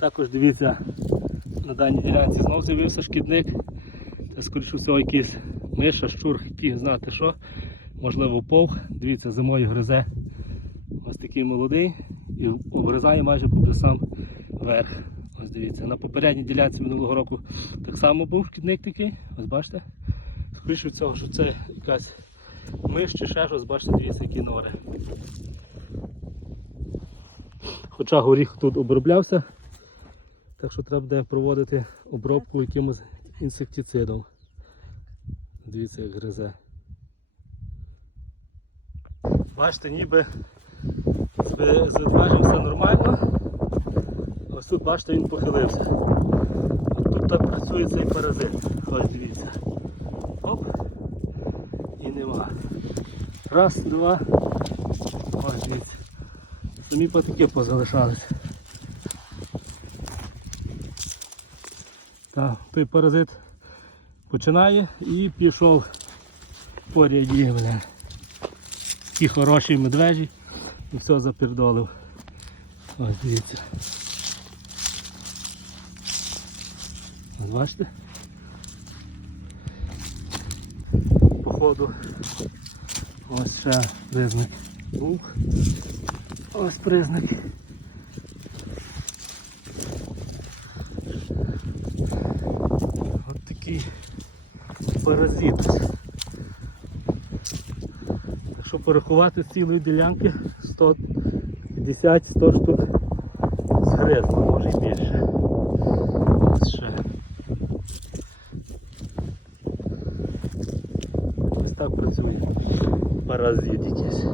Також дивіться, на даній ділянці знову з'явився шкідник. Це скоріше всього якийсь миша, щур, хотів знати що. Можливо, повх. Дивіться, зимою гризе ось такий молодий і обгризає майже попри сам верх. Ось дивіться. На попередній ділянці минулого року так само був шкідник такий. Ось бачите? Скоріше всього, що це якась миш чи ще щось, бачите, дивіться, які нори. Хоча горіх тут оброблявся, так що треба буде проводити обробку якимось інсектицидом. Дивіться, як гризе. Бачите, ніби з ведмежем все нормально. Ось тут, бачите, він похилився. От тут так працює цей паразит. Ось дивіться. Оп. І нема. Раз, два. Ось дивіться. Самі патики позалишались. Той паразит починає і пішов по ряді, бля. Ті хороші медвежі і все запердолив. Ось дивіться. Ось бачите? Походу ось ще признак був. Ось признак. От такий паразит. Якщо порахувати з цілої ділянки 150-100 штук згризло, може і більше. Ось ще. Ось так працює паразит якийсь.